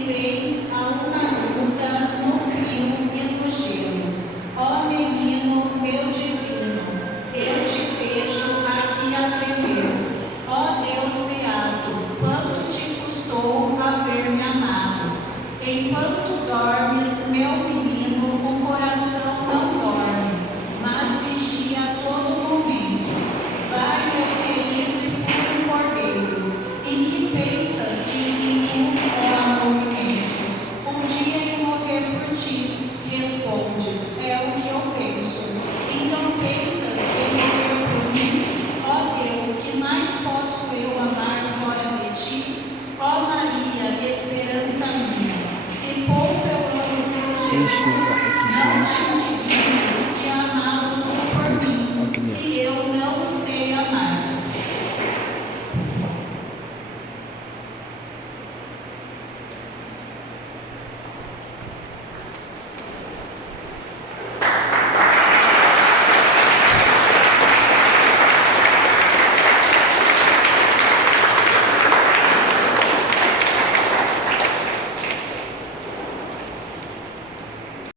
me vês a uma luta no frio e no gelo. Ó menino, meu divino, eu te vejo aqui a tremer. Ó Deus beato, quanto te custou haver-me amado. Enquanto dormes, meu menino, o coração não dorme, mas vigia a todo momento. Vai, meu querido e puro cordeiro, em que pensas, diz-me tu, ó amor imenso. Um dia em morrer por ti, respondes, é o que eu penso. Então pensas em morrer por mim? Ó Deus, que mais posso eu amar fora de ti? Ó Maria, esperança minha, se pouco eu amo por Jesus, não te indignes,